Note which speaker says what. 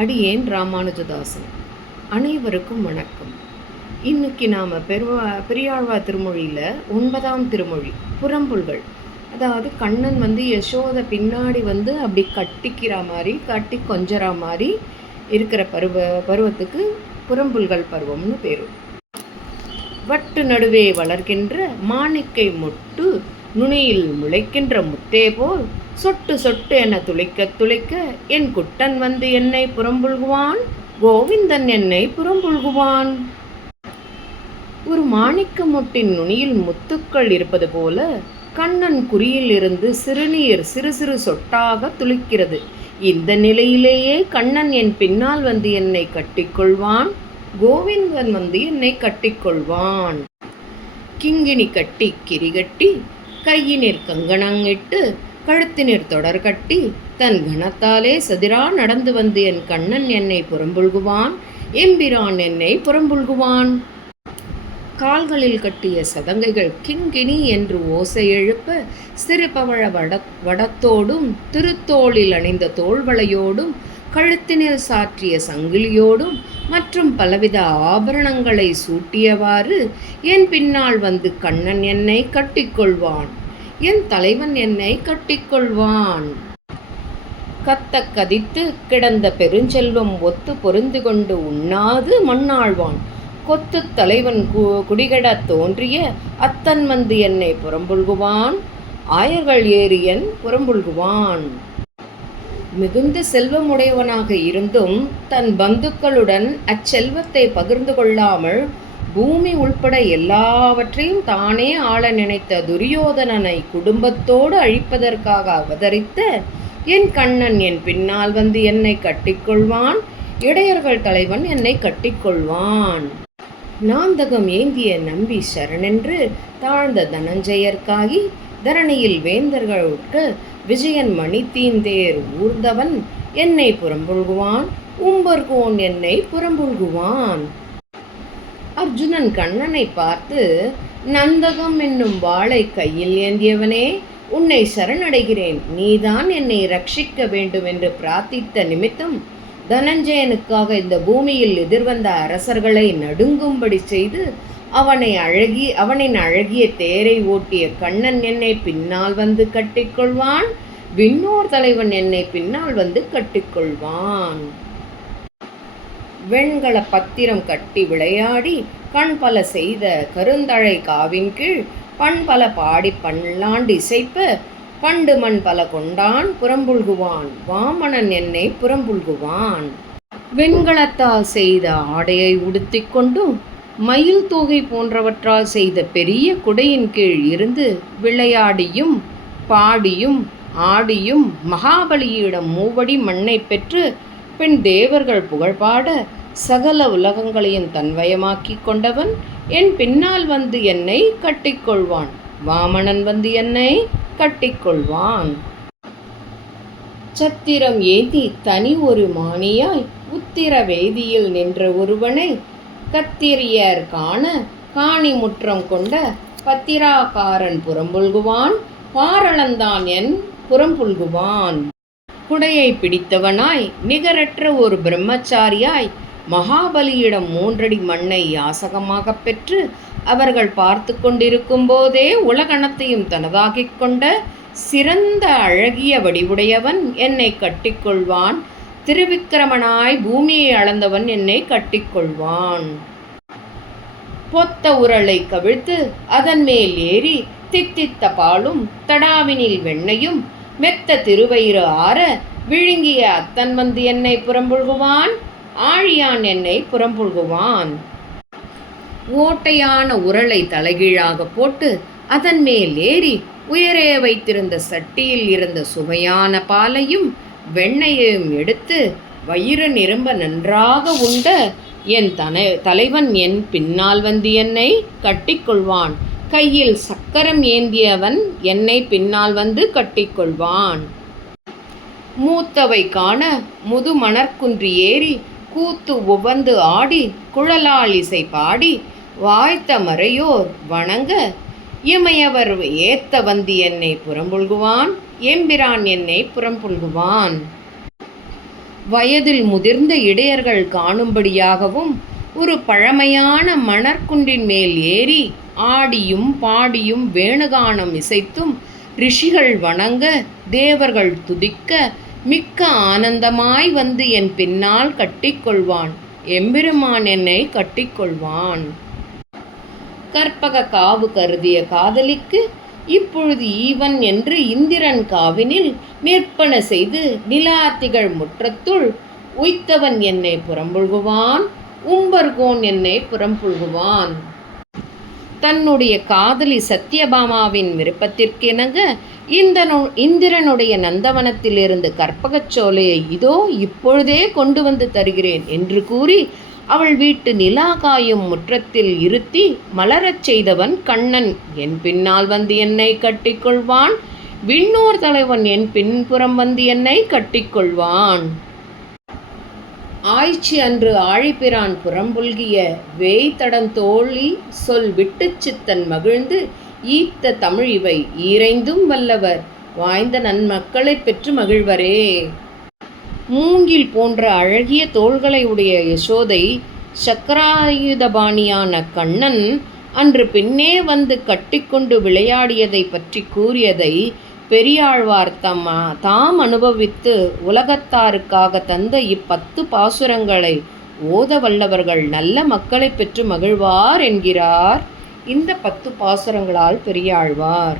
Speaker 1: அடியேன் ராமானுஜதாசன். அனைவருக்கும் வணக்கம். இன்னைக்கு நாம் பெருவா பெரியாழ்வா திருமொழியில் ஒன்பதாம் திருமொழி புறம்புல்கள். அதாவது கண்ணன் வந்து யசோதை பின்னாடி வந்து அப்படி கட்டிக்கிற மாதிரி கட்டி கொஞ்சற மாதிரி இருக்கிற பருவ பருவத்துக்கு புறம்புல்கள் பருவம்னு பேர். வட்டு நடுவே வளர்கின்ற மாணிக்கை மொட்டு நுனியில் முளைக்கின்ற முத்தே போல் சொட்டு சொட்டு என துளைக்க துளைக்க என் குட்டன் வந்து என்னை புறம்புல்குவான் கோவிந்தன் என்னை புறம்புழுகுவான் ஒரு மாணிக்க முட்டின் நுனியில் முத்துக்கள் இருப்பது போல கண்ணன் குறியில் இருந்து சிறுநீர் சிறு சிறு சொட்டாக துளிக்கிறது. இந்த நிலையிலேயே கண்ணன் என் பின்னால் வந்து என்னை கட்டிக்கொள்வான் கோவிந்தன் வந்து என்னை கட்டிக்கொள்வான் கிங்கிணி கட்டி கிரிகட்டி கையினிற் கங்கணங்கிட்டு கழுத்தினிற் தொடர் கட்டி தன் கணத்தாலே சதிரா நடந்து வந்து என் கண்ணன் என்னை புறம்புல்குவான் எம்பிரான் என்னை புறம்புல்குவான். கால்களில் கட்டிய சதங்கைகள் கிங்கினி என்று ஓசை எழுப்ப சிறுபவழ வட வடத்தோடும் திருத்தோளில் அணிந்த தோள்வளையோடும் கழுத்தினில் சாற்றிய சங்கிலியோடும் மற்றும் பலவித ஆபரணங்களை சூட்டியவாறு என் பின்னால் வந்து கண்ணன் என்னை கட்டிக்கொள்வான். என் தலைவன் என்னை கட்டிக்கொள்வான். கத்த கதித்து கிடந்த பெருஞ்செல்வம் ஒத்து பொருந்து கொண்டு உண்ணாது மண்ணாழ்வான். கொத்து தலைவன் கு குடிகடத் தோன்றிய அத்தன் வந்து என்னை புறம்புழ்குவான். ஆயர்கள் ஏரியன் புறம்புழ்குவான். மிகுந்த செல்வமுடையவனாக இருந்தும் தன் பந்துக்களுடன் அச்செல்வத்தை பகிர்ந்து கொள்ளாமல் பூமி உள்பட எல்லாவற்றையும் தானே ஆள நினைத்த துரியோதனனை குடும்பத்தோடு அழிப்பதற்காக அவதரித்த என் கண்ணன் என் பின்னால் வந்து என்னை கட்டிக்கொள்வான். இடையர்கள் தலைவன் என்னை கட்டிக்கொள்வான். நாந்தகம் ஏந்திய நம்பி சரணென்று தாழ்ந்த தனஞ்சயர்க்காகி தரணியில் வேந்தர்கள் உட்க விஜயன் மணித்தீந்தேர் ஊர்ந்தவன் என்னை புறம்புல்குவான். உம்பர்கோன் என்னை புறம்புல்குவான். அர்ஜுனன் கண்ணனை பார்த்து நந்தகம் என்னும் வாளை கையில் ஏந்தியவனே உன்னை சரணடைகிறேன். நீதான் என்னை ரட்சிக்க வேண்டும் என்று பிரார்த்தித்த நிமித்தம் தனஞ்சயனுக்காக இந்த பூமியில் எதிர்வந்த அரசர்களை நடுங்கும்படி செய்து அவனை அழகி அவனின் அழகிய தேரை ஓட்டிய கண்ணன் என்னை பின்னால் வந்து கட்டிக்கொள்வான். விண்ணோர் தலைவன் என்னை பின்னால் வந்து கட்டிக்கொள்வான். வெண்கல பத்திரம் கட்டி விளையாடி கண் பல செய்த கருந்தழை காவின் கீழ் பண் பல பாடி பல்லாண்டு இசைப்ப பண்டு மண் பல கொண்டான் புறம்புல்குவான் வாமணன் என்னை புறம்புல்குவான். வெண்கலத்தால் செய்த ஆடையை உடுத்திக்கொண்டும் மயில் தோகை போன்றவற்றால் செய்த பெரிய குடையின் கீழ் இருந்து விளையாடியும் பாடியும் ஆடியும் மகாபலியிடம் மூவடி மண்ணை பெற்று பின் தேவர்கள் புகழ்பாட சகல உலகங்களையும் தன்வயமாக்கி கொண்டவன் என் பின்னால் வந்து என்னை கட்டிக்கொள்வான். வாமணன் வந்து என்னை கட்டிக்கொள்வான். சத்திரம் ஏந்தி தனி ஒரு மானியாய் உத்திர வேதியில் நின்ற ஒருவனை கத்திரியர் காண காணி முற்றம் கொண்ட பத்திராக்காரன் புறம்புல்குவான். பாரளந்தான் என் புறம்புல்குவான். குடையை பிடித்தவனாய் நிகரற்ற ஒரு பிரம்மச்சாரியாய் மகாபலியிடம் மூன்றடி மண்ணை யாசகமாகப் பெற்று அவர்கள் பார்த்து கொண்டிருக்கும் போதே உலகணத்தையும் தனதாகிக் கொண்ட சிறந்த அழகிய வடிவுடையவன் என்னை கட்டிக்கொள்வான். திருவிக்கிரமனாய் பூமியை அளந்தவன் என்னை கட்டிக்கொள்வான். பொத்த உரலை கவிழ்த்து அதன் மேல் ஏறி தித்தித்த பாலும் தடாவினில் வெண்ணையும் மெத்த திருவயிறு ஆற விழுங்கிய அத்தன் வந்து என்னை புறம்புல்குவான். ஆழியான் என்னை புறம்புழுகுவான். ஓட்டையான உரலை தலைகீழாக போட்டு அதன் மேல் ஏறி உயரே வைத்திருந்த சட்டியில் இருந்த சுவையான பாலையும் வெண்ணையையும் எடுத்து வயிறு நிரம்ப நன்றாக உண்ட என் தனை தலைவன் என் பின்னால் வந்து என்னை கட்டிக்கொள்வான். கையில் சக்கரம் ஏந்தியவன் என்னை பின்னால் வந்து கட்டிக்கொள்வான். மூத்தவை காண முதுமணற்குன்றி ஏறி கூத்து உவந்து ஆடி குழலால் இசை பாடி வாய்த்த மறையோர் வணங்க இமையவர் ஏத்த வந்து என்னை புறம்புல்குவான் எம்பிரான் என்னை புறம்புல்குவான் வயதில் முதிர்ந்த இடையர்கள் காணும்படியாகவும் ஒரு பழமையான மணற்குன்றின் மேல் ஏறி ஆடியும் பாடியும் வேணுகானம் இசைத்தும் ரிஷிகள் வணங்க தேவர்கள் துதிக்க மிக்க ஆனந்தமாய் வந்து என் பின்னால் கட்டிக்கொள்வான். எம்பெருமான் என்னை கட்டிக்கொள்வான். கற்பக காவு கருதிய காதலிக்கு இப்பொழுது ஈவன் என்று இந்திரன் காவினில் நிற்பன செய்து நிலாத்திகள் முற்றத்துள் உய்த்தவன் என்னை புறம்புல்குவான் உம்பர்கோன் என்னை புறம்புழ்குவான். தன்னுடைய காதலி சத்யபாமாவின் விருப்பத்திற்கிணங்க இந்தனு இந்திரனுடைய நந்தவனத்திலிருந்து கற்பகச் சோலையை இதோ இப்பொழுதே கொண்டு வந்து தருகிறேன் என்று கூறி அவள் வீட்டு நிலா காயும் முற்றத்தில் இருத்தி மலரச் செய்தவன் கண்ணன் என் பின்னால் வந்து என்னை கட்டிக்கொள்வான். விண்ணோர் தலைவன் என் பின்புறம் வந்து என்னை கட்டிக்கொள்வான். ஆய்ச்சி அன்று ஆழிப்பிரான் புறம்புல்கிய வேய்த்தடன் தோழி சொல் விட்டுச் சித்தன் மகிழ்ந்து ஈத்த தமிழ் இவை ஈரைந்தும் வல்லவர் வாய்ந்த நன்மக்களை பெற்று மகிழ்வரே. மூங்கில் போன்ற அழகிய தோள்களை உடைய யசோதை சக்கராயுதபாணியான கண்ணன் அன்று பின்னே வந்து கட்டிக்கொண்டு விளையாடியதை பற்றி கூறியதை பெரியாழ்வார் தம் தாம் அனுபவித்து உலகத்தாருக்காக தந்த இப்பத்து பாசுரங்களை ஓத வல்லவர்கள் நல்ல மக்களை பெற்று மகிழ்வார் என்கிறார் இந்த பத்து பாசுரங்களால் பெரியாழ்வார்.